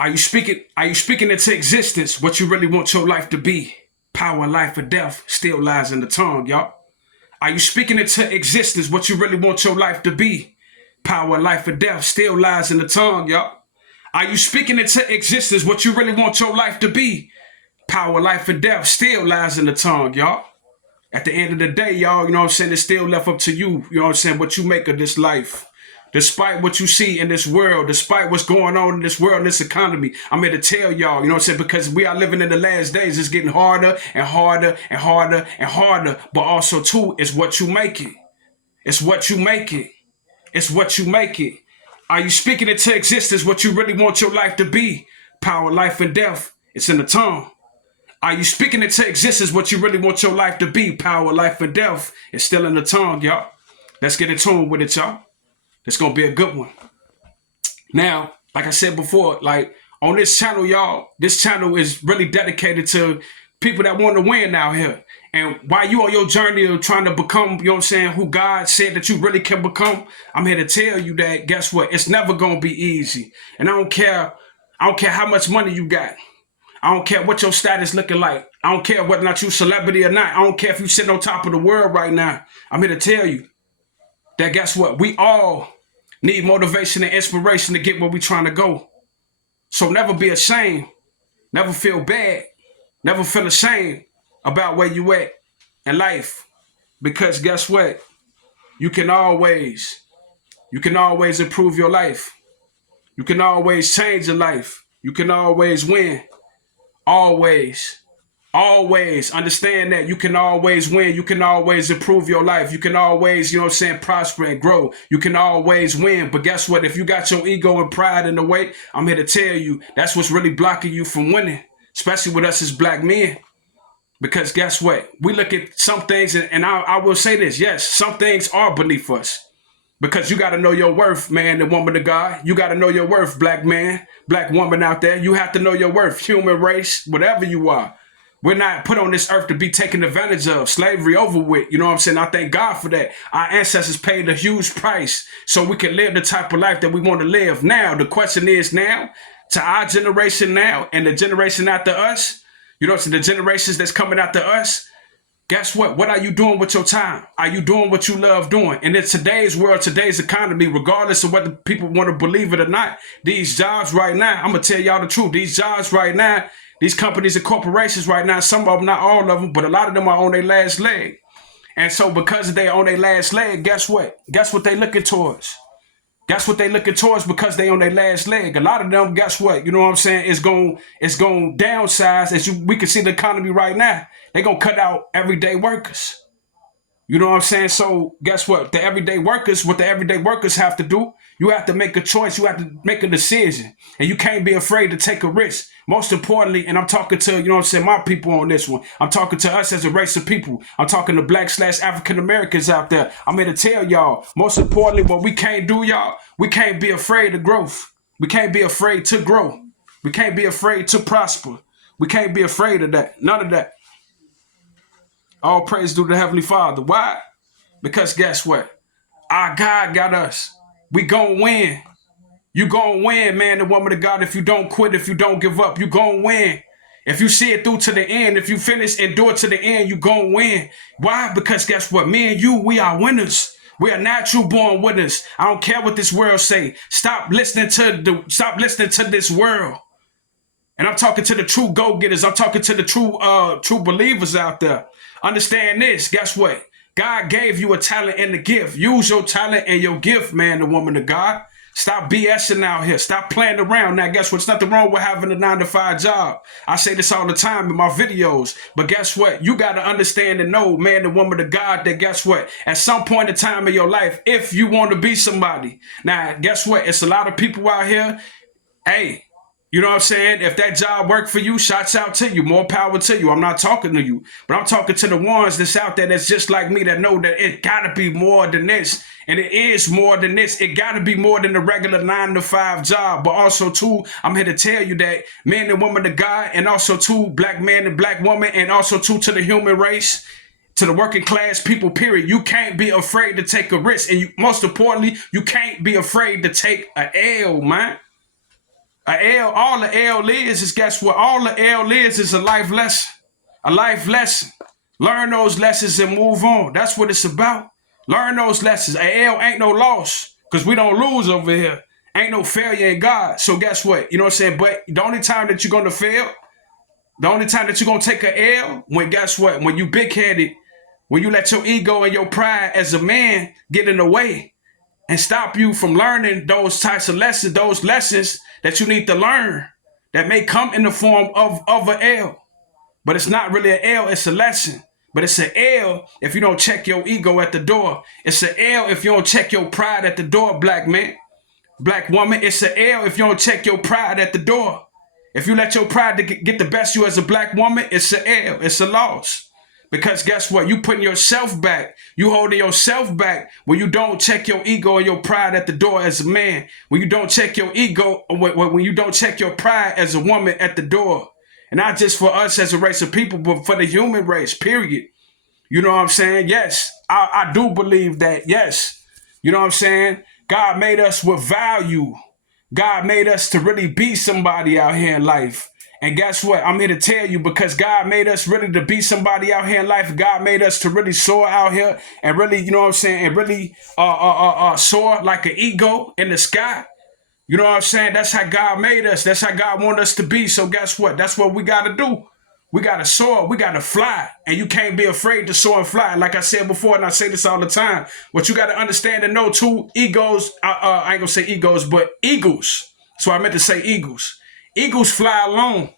Are you speaking into existence what you really want your life to be? Power, life, or death still lies in the tongue, y'all. Are you speaking into existence what you really want your life to be? Power, life, or death still lies in the tongue, y'all. Are you speaking into existence what you really want your life to be? Power, life, or death still lies in the tongue, y'all. At the end of the day, y'all, you know what I'm saying, it's still left up to you, you know what I'm saying, what you make of this life. Despite what you see in this world, despite what's going on in this world, in this economy, I'm here to tell y'all, you know what I'm saying, because we are living in the last days, it's getting harder and harder and harder and harder, but also, too, it's what you make it. It's what you make it. It's what you make it. Are you speaking into existence what you really want your life to be? Power, life, and death, it's in the tongue. Are you speaking into existence what you really want your life to be? Power, life, and death, it's still in the tongue, y'all. Let's get in tune with it, y'all. It's gonna be a good one. Now, like I said before, like on this channel, y'all, this channel is really dedicated to people that want to win out here. And while you on your journey of trying to become, you know what I'm saying, who God said that you really can become, I'm here to tell you that, guess what? It's never gonna be easy. And I don't care how much money you got. I don't care what your status looking like. I don't care whether or not you a celebrity or not. I don't care if you sitting on top of the world right now. I'm here to tell you that, guess what? We all need motivation and inspiration to get where we trying to go. So never be ashamed. Never feel bad. Never feel ashamed about where you at in life. Because guess what? You can always improve your life. You can always change your life. You can always win. Always. Always understand that you can always win. You can always improve your life. You can always, you know what I'm saying, prosper and grow. You can always win. But guess what? If you got your ego and pride in the way, I'm here to tell you that's what's really blocking you from winning, especially with us as black men. Because guess what? We look at some things, and I will say this, yes, some things are beneath us. Because you got to know your worth, man and woman of God. You got to know your worth, black man, black woman out there. You have to know your worth, human race, whatever you are. We're not put on this earth to be taken advantage of. Slavery over with. You know what I'm saying? I thank God for that. Our ancestors paid a huge price so we can live the type of life that we want to live. Now, the question is now, to our generation now and the generation after us, you know what I'm saying, the generations that's coming after us, guess what? What are you doing with your time? Are you doing what you love doing? And in today's world, today's economy, regardless of whether people want to believe it or not, these jobs right now, I'm going to tell y'all the truth. These jobs right now, these companies and corporations right now, some of them, not all of them, but a lot of them are on their last leg. And so because they're on their last leg, guess what? Guess what they looking towards? Guess what they looking towards because they on their last leg. A lot of them, guess what? You know what I'm saying? It's going downsize. We can see the economy right now. They're going to cut out everyday workers. You know what I'm saying? So guess what? What the everyday workers have to do, you have to make a choice. You have to make a decision. And you can't be afraid to take a risk. Most importantly, and I'm talking to, you know what I'm saying, my people on this one. I'm talking to us as a race of people. I'm talking to black/African Americans out there. I'm here to tell y'all, most importantly, what we can't do, y'all, we can't be afraid of growth. We can't be afraid to grow. We can't be afraid to prosper. We can't be afraid of that. None of that. All praise due to the Heavenly Father. Why? Because guess what? Our God got us. We gonna win. You gonna win, man and woman of God. If you don't quit, if you don't give up, you gonna win. If you see it through to the end, if you finish, endure to the end, you gonna win. Why? Because guess what? Me and you, we are winners. We are natural born winners. I don't care what this world say. Stop listening to this world. And I'm talking to the true go-getters. I'm talking to the true believers out there. Understand this. Guess what? God gave you a talent and a gift. Use your talent and your gift, man and woman of God. Stop BSing out here. Stop playing around. Now, guess what? There's nothing wrong with having a 9-to-5 job. I say this all the time in my videos. But guess what? You got to understand and know, man and woman of God, that guess what? At some point in time in your life, if you want to be somebody. Now, guess what? It's a lot of people out here. Hey, you know what I'm saying? If that job worked for you, shouts out to you. More power to you. I'm not talking to you, but I'm talking to the ones that's out there that's just like me that know that it got to be more than this. And it is more than this. It got to be more than the regular 9-to-5 job. But also, too, I'm here to tell you that men and women of God, and also, too, black man and black woman, and also, too, to the human race, to the working class people, period. You can't be afraid to take a risk. And most importantly, you can't be afraid to take an L, man. A L, all the L is guess what? All the L is a life lesson. A life lesson. Learn those lessons and move on. That's what it's about. Learn those lessons. A L ain't no loss because we don't lose over here. Ain't no failure in God. So guess what? You know what I'm saying? But the only time that you're going to fail, the only time that you're going to take a L, when guess what? When you big-headed, when you let your ego and your pride as a man get in the way and stop you from learning those types of lessons, those lessons that you need to learn that may come in the form of an L. But it's not really an L, it's a lesson. But it's an L if you don't check your ego at the door. It's an L if you don't check your pride at the door, black man. Black woman, it's an L if you don't check your pride at the door. If you let your pride to get the best of you as a black woman, it's an L, it's a loss. Because guess what? You putting yourself back. You holding yourself back when you don't check your ego and your pride at the door as a man. When you don't check your ego, when you don't check your pride as a woman at the door. And not just for us as a race of people, but for the human race, period. You know what I'm saying? Yes, I do believe that, yes. You know what I'm saying? God made us with value. God made us to really be somebody out here in life. And guess what? I'm here to tell you, because God made us really to be somebody out here in life. God made us to really soar out here and really, you know what I'm saying, and really soar like an eagle in the sky. You know what I'm saying? That's how God made us. That's how God wanted us to be. So guess what? That's what we got to do. We got to soar. We got to fly. And you can't be afraid to soar and fly. Like I said before, and I say this all the time, what you got to understand and know too, egos, I ain't going to say egos, but eagles. So I meant to say eagles. Eagles fly alone.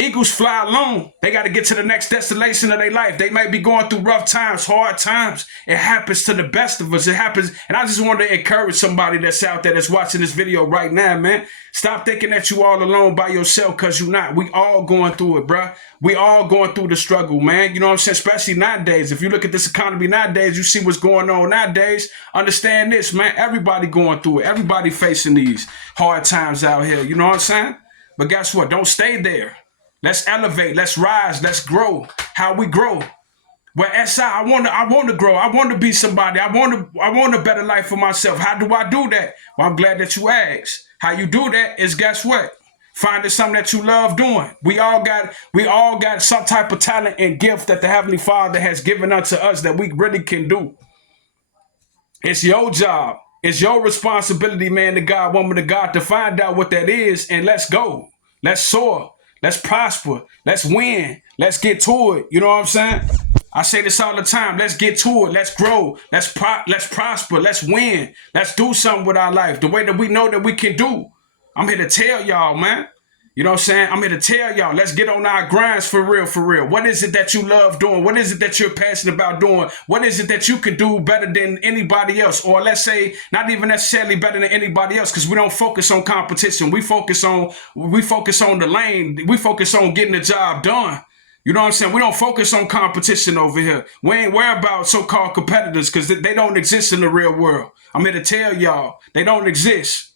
Eagles fly alone. They got to get to the next destination of their life. They might be going through rough times, hard times. It happens to the best of us. It happens. And I just want to encourage somebody that's out there that's watching this video right now, man. Stop thinking that you all alone by yourself, because you're not. We all going through it, bro. We all going through the struggle, man. You know what I'm saying? Especially nowadays. If you look at this economy nowadays, you see what's going on nowadays. Understand this, man. Everybody going through it. Everybody facing these hard times out here. You know what I'm saying? But guess what? Don't stay there. Let's elevate. Let's rise. Let's grow. How we grow. Well, SI, I want to grow. I want to be somebody. I want a better life for myself. How do I do that? Well, I'm glad that you asked. How you do that is, guess what? Finding something that you love doing. We all got some type of talent and gift that the Heavenly Father has given unto us that we really can do. It's your job. It's your responsibility, man to God, woman to God, to find out what that is, and let's go. Let's soar. Let's prosper. Let's win. Let's get to it. You know what I'm saying? I say this all the time. Let's get to it. Let's grow. Let's prosper. Let's win. Let's do something with our life the way that we know that we can do. I'm here to tell y'all, man. You know what I'm saying? I'm here to tell y'all, let's get on our grinds for real, for real. What is it that you love doing? What is it that you're passionate about doing? What is it that you can do better than anybody else? Or let's say, not even necessarily better than anybody else, because we don't focus on competition. We focus on the lane. We focus on getting the job done. You know what I'm saying? We don't focus on competition over here. We ain't worried about so-called competitors, because they don't exist in the real world. I'm here to tell y'all, they don't exist.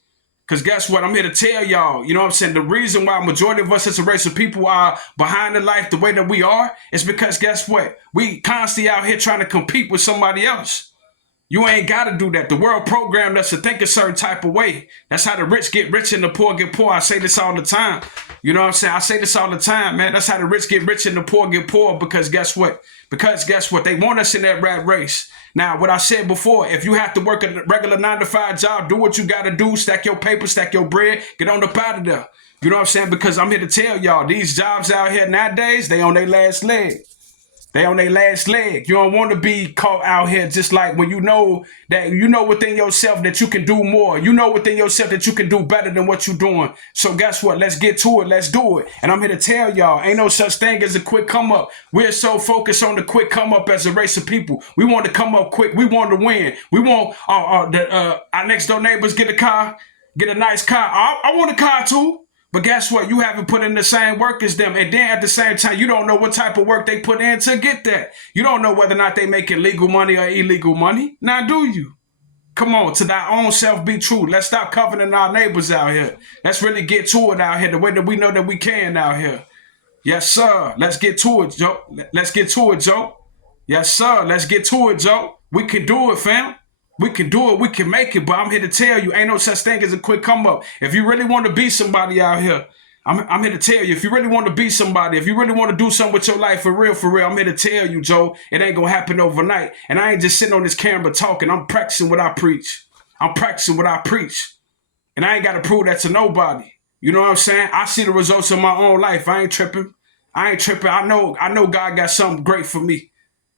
Because guess what? I'm here to tell y'all, you know what I'm saying? The reason why majority of us as a race of people are behind the life the way that we are is because guess what? We constantly out here trying to compete with somebody else. You ain't got to do that. The world programmed us to think a certain type of way. That's how the rich get rich and the poor get poor. I say this all the time. You know what I'm saying? I say this all the time, man. That's how the rich get rich and the poor get poor, because guess what? Because guess what? They want us in that rat race. Now, what I said before, if you have to work a regular 9-to-5 job, do what you got to do, stack your paper, stack your bread, get on up out of there. You know what I'm saying? Because I'm here to tell y'all, these jobs out here nowadays, they on their last leg. They on their last leg. You don't want to be caught out here just like when you know within yourself that you can do more. You know within yourself that you can do better than what you're doing. So guess what? Let's get to it. Let's do it. And I'm here to tell y'all, ain't no such thing as a quick come up. We're so focused on the quick come up as a race of people. We want to come up quick. We want to win. We want our next door neighbors get a car, get a nice car. I want a car too. But guess what? You haven't put in the same work as them. And then at the same time, you don't know what type of work they put in to get that. You don't know whether or not they making legal money or illegal money. Now, do you? Come on, to thy own self be true. Let's stop coveting our neighbors out here. Let's really get to it out here the way that we know that we can out here. Yes, sir. Let's get to it, Joe. Let's get to it, Joe. Yes, sir. Let's get to it, Joe. We can do it, fam. We can do it. We can make it. But I'm here to tell you, ain't no such thing as a quick come up. If you really want to be somebody out here, I'm here to tell you, if you really want to be somebody, if you really want to do something with your life for real, I'm here to tell you, Joe, it ain't going to happen overnight. And I ain't just sitting on this camera talking. I'm practicing what I preach. I'm practicing what I preach. And I ain't got to prove that to nobody. You know what I'm saying? I see the results of my own life. I ain't tripping. I know God got something great for me.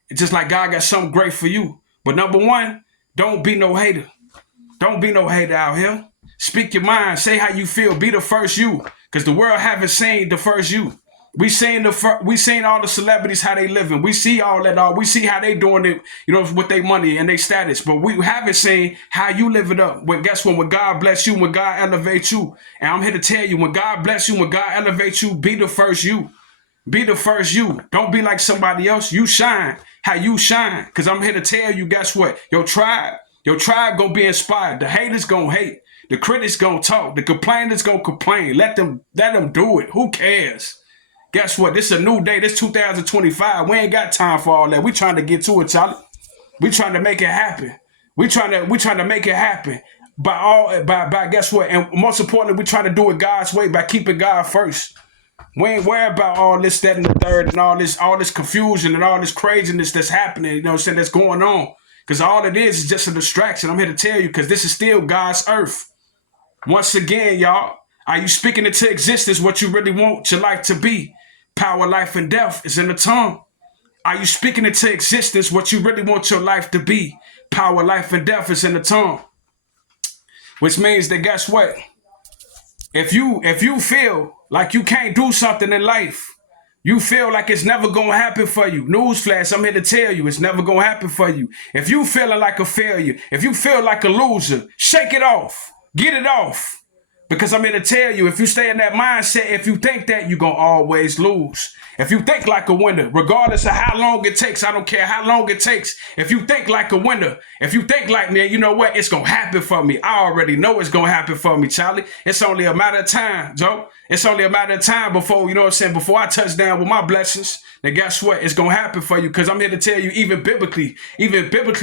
It's just like God got something great for you. But number one, don't be no hater. Don't be no hater out here. Speak your mind. Say how you feel. Be the first you. Because the world haven't seen the first you. We seen all the celebrities, how they living. We see all that. We see how they doing it, you know, with their money and their status. But we haven't seen how you live it up. But guess what? When God bless you, when God elevates you, and I'm here to tell you, when God bless you, when God elevates you, be the first you. Be the first you. Don't be like somebody else. You shine how you shine. Because I'm here to tell you, guess what? Your tribe gonna be inspired. The haters gonna hate. The critics gonna talk. The complainers gonna complain. Let them do it. Who cares? Guess what? This is a new day. This 2025. We ain't got time for all that. We trying to get to it, Charlie. We trying to make it happen. We trying to make it happen. By guess what? And most importantly, we trying to do it God's way by keeping God first. We ain't worried about all this, that, and the third, and all this confusion and all this craziness that's happening, you know what I'm saying, that's going on. Because all it is just a distraction. I'm here to tell you, because this is still God's earth. Once again, y'all, are you speaking into existence what you really want your life to be? Power, life, and death is in the tongue. Are you speaking into existence what you really want your life to be? Power, life, and death is in the tongue. Which means that guess what? If you feel like you can't do something in life, you feel like it's never going to happen for you. Newsflash, I'm here to tell you, it's never going to happen for you. If you feeling like a failure, if you feel like a loser, shake it off. Get it off. Because I'm here to tell you, if you stay in that mindset, if you think that, you're going to always lose. If you think like a winner, regardless of how long it takes, I don't care how long it takes. If you think like a winner, if you think like, man, you know what? It's going to happen for me. I already know it's going to happen for me, Charlie. It's only a matter of time, Joe. It's only a matter of time before, you know what I'm saying, before I touch down with my blessings. Then guess what? It's going to happen for you, because I'm here to tell you, even biblically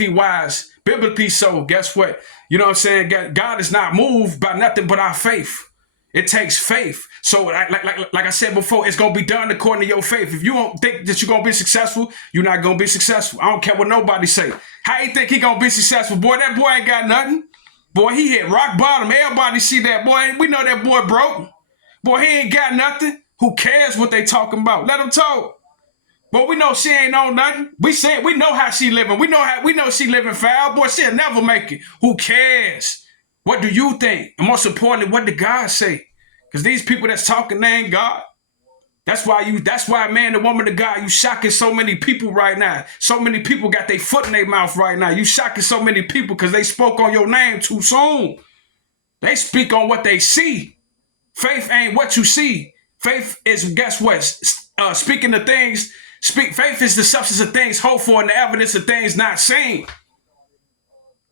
wise, biblically so, guess what? You know what I'm saying? God is not moved by nothing but our faith. It takes faith. So like I said before, it's going to be done according to your faith. If you don't think that you're going to be successful, you're not going to be successful. I don't care what nobody say. How you think he going to be successful? Boy, that boy ain't got nothing. Boy, he hit rock bottom. Everybody see that boy. We know that boy broke. Boy, he ain't got nothing. Who cares what they talking about? Let them talk. But we know she ain't on nothing. We know how she living. We know she living foul. Boy, she'll never make it. Who cares? What do you think? And most importantly, what did God say? Because these people that's talking, they ain't God. That's why, man, the woman of God, you shocking so many people right now. So many people got their foot in their mouth right now. You shocking so many people because they spoke on your name too soon. They speak on what they see. Faith ain't what you see. Faith is, guess what? Speaking of things, faith is the substance of things hoped for and the evidence of things not seen.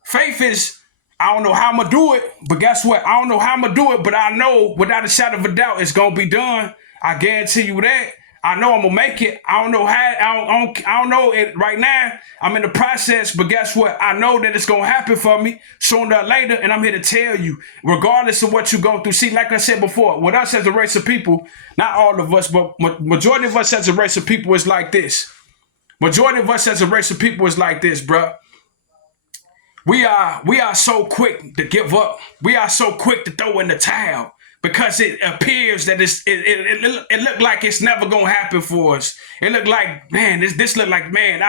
Faith is, I don't know how I'm going to do it, but guess what? I don't know how I'm going to do it, but I know without a shadow of a doubt it's going to be done. I guarantee you that. I know I'm going to make it. I don't know how. I don't know it right now. I'm in the process, but guess what? I know that it's going to happen for me sooner or later, and I'm here to tell you, regardless of what you go through. See, like I said before, with us as a race of people, not all of us, but majority of us as a race of people is like this. Majority of us as a race of people is like this, bruh. We are so quick to give up. We are so quick to throw in the towel because it appears that it look like it's never gonna happen for us. It look like, man, this look like, man,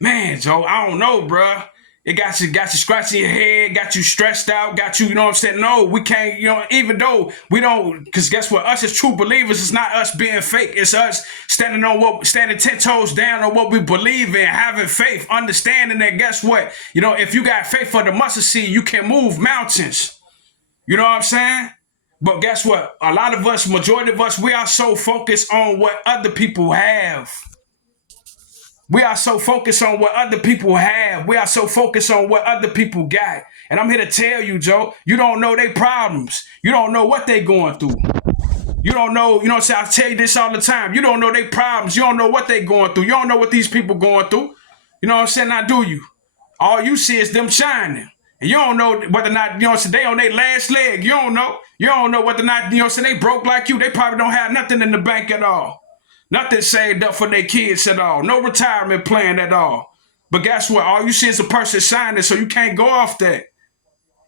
man, Joe, I don't know, bruh. It got you scratching your head, got you stressed out, got you know what I'm saying? No, we can't, even though we don't, because guess what? Us as true believers, it's not us being fake. It's us standing 10 toes down on what we believe in, having faith, understanding that, guess what? If you got faith for the mustard seed, you can move mountains. You know what I'm saying? But guess what? A lot of us, majority of us, we are so focused on what other people have. We are so focused on what other people have. We are so focused on what other people got. And I'm here to tell you, Joe, you don't know their problems. You don't know what they going through. You don't know, what I'm saying? I tell you this all the time. You don't know their problems. You don't know what they going through. You don't know what these people going through. You know what I'm saying? Now, do you? All you see is them shining. And you don't know whether or not, you know what I'm saying, they on their last leg. You don't know. You don't know whether or not, you know what I'm saying, they broke like you. They probably don't have nothing in the bank at all. Nothing saved up for their kids at all. No retirement plan at all. But guess what? All you see is a person shining, so you can't go off that.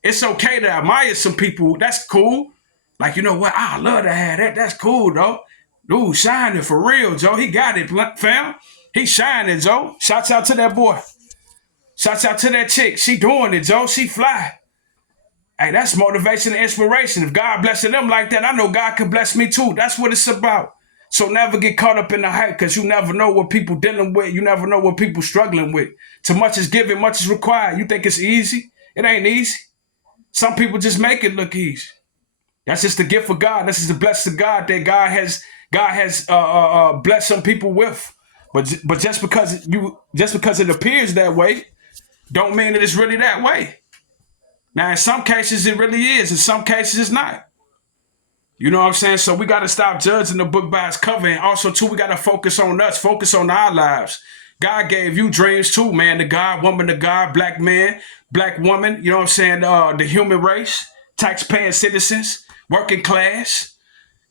It's okay to admire some people. That's cool. Like, you know what? I love to have that. That's cool, though. Dude, shining for real, Joe. He got it, fam. He shining, Joe. Shouts out to that boy. Shouts out to that chick. She doing it, Joe. She fly. Hey, that's motivation and inspiration. If God blessing them like that, I know God can bless me too. That's what it's about. So never get caught up in the hype, because you never know what people dealing with. You never know what people struggling with. Too much is given, much is required. You think it's easy? It ain't easy. Some people just make it look easy. That's just the gift of God. This is the blessing of God that God has blessed some people with. But just because it appears that way, don't mean that it's really that way. Now, in some cases, it really is. In some cases, it's not. You know what I'm saying? So we got to stop judging the book by its cover. And also, too, we got to focus on us, focus on our lives. God gave you dreams, too, man. The God, woman, the God, black man, black woman, you know what I'm saying? The human race, tax-paying citizens, working class.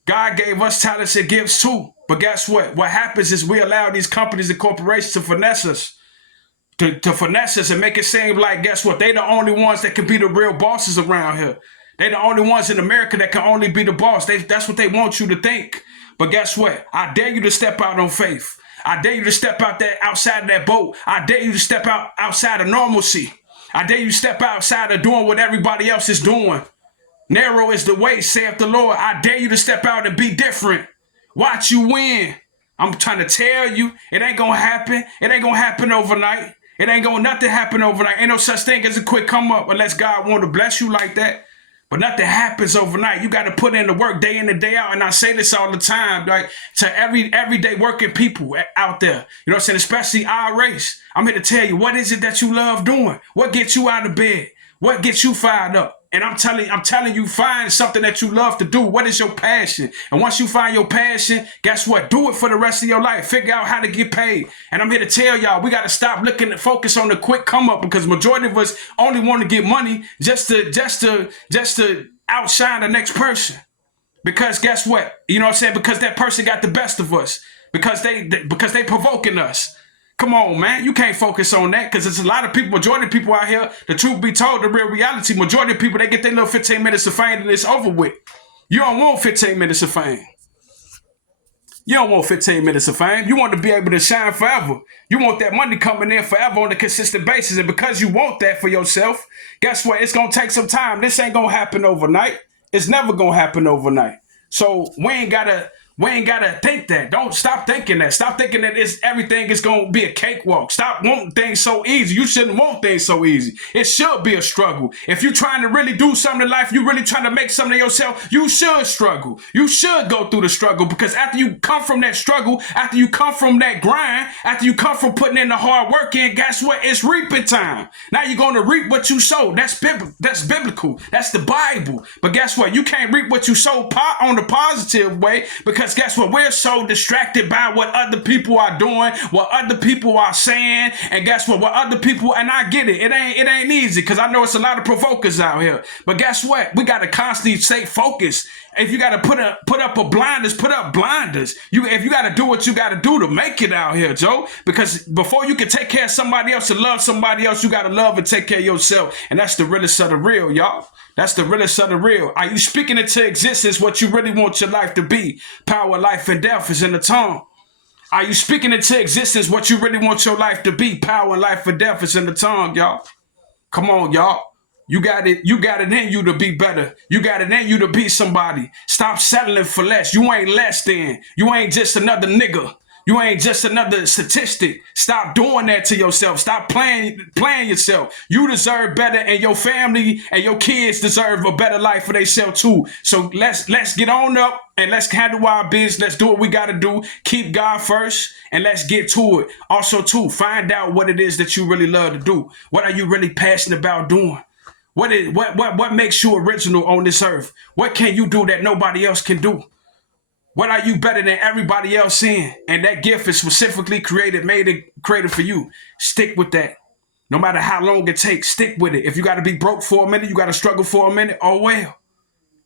God gave us talents and gifts, too. But guess what? What happens is we allow these companies and corporations to finesse us. To finesse us and make it seem like, guess what? They the only ones that can be the real bosses around here. They the only ones in America that can only be the boss. That's what they want you to think. But guess what? I dare you to step out on faith. I dare you to step out there outside of that boat. I dare you to step out outside of normalcy. I dare you to step outside of doing what everybody else is doing. Narrow is the way, saith the Lord. I dare you to step out and be different. Watch you win. I'm trying to tell you, it ain't gonna happen. It ain't gonna happen overnight. It ain't gonna nothing happen overnight. Ain't no such thing as a quick come up unless God want to bless you like that. But nothing happens overnight. You got to put in the work day in and day out. And I say this all the time, like to everyday working people out there. You know what I'm saying? Especially our race. I'm here to tell you, what is it that you love doing? What gets you out of bed? What gets you fired up? And I'm telling you, find something that you love to do. What is your passion? And once you find your passion, guess what? Do it for the rest of your life. Figure out how to get paid. And I'm here to tell y'all, we got to stop looking at focus on the quick come up, because majority of us only want to get money just to outshine the next person. Because guess what? You know what I'm saying? Because that person got the best of us. Because they provoking us. Come on, man. You can't focus on that, because it's a lot of people, majority of people out here, the truth be told, the real reality, majority of people, they get their little 15 minutes of fame and it's over with. You don't want 15 minutes of fame. You don't want 15 minutes of fame. You want to be able to shine forever. You want that money coming in forever on a consistent basis. And because you want that for yourself, guess what? It's going to take some time. This ain't going to happen overnight. It's never going to happen overnight. So we ain't got to think that. Don't stop thinking that. Stop thinking that everything is going to be a cakewalk. Stop wanting things so easy. You shouldn't want things so easy. It should be a struggle. If you're trying to really do something in life, you're really trying to make something of yourself, you should struggle. You should go through the struggle, because after you come from that struggle, after you come from that grind, after you come from putting in the hard work in, guess what? It's reaping time. Now you're going to reap what you sow. That's biblical. That's the Bible. But guess what? You can't reap what you sow on the positive way, because guess what? We're so distracted by what other people are doing, what other people are saying, and guess what? What other people, and I get it. It ain't easy, because I know it's a lot of provokers out here. But guess what? We got to constantly stay focused. If you got to put up blinders, put up blinders. If you got to do what you got to do to make it out here, Joe. Because before you can take care of somebody else and love somebody else, you got to love and take care of yourself. And that's the realest of the real, y'all. That's the realest of the real. Are you speaking into existence what you really want your life to be? Power, life, and death is in the tongue. Are you speaking into existence what you really want your life to be? Power, life, and death is in the tongue, y'all. Come on, y'all. You got it in you to be better. You got it in you to be somebody. Stop settling for less. You ain't less than. You ain't just another nigga. You ain't just another statistic. Stop doing that to yourself. Stop playing yourself. You deserve better, and your family and your kids deserve a better life for themselves too. So let's get on up and let's handle our business. Let's do what we got to do. Keep God first, and let's get to it. Also too, find out what it is that you really love to do. What are you really passionate about doing? What makes you original on this earth? What can you do that nobody else can do? What are you better than everybody else in? And that gift is specifically created for you. Stick with that. No matter how long it takes, stick with it. If you got to be broke for a minute, you got to struggle for a minute, oh well.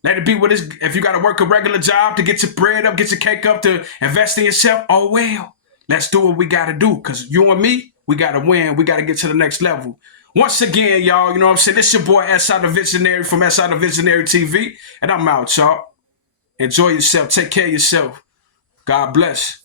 Let it be what is. If you got to work a regular job to get your bread up, get your cake up, to invest in yourself, oh well. Let's do what we got to do, because you and me, we got to win. We got to get to the next level. Once again, y'all, you know what I'm saying? This your boy, S.I. the Visionary from S.I. the Visionary TV, and I'm out, y'all. Enjoy yourself. Take care of yourself. God bless.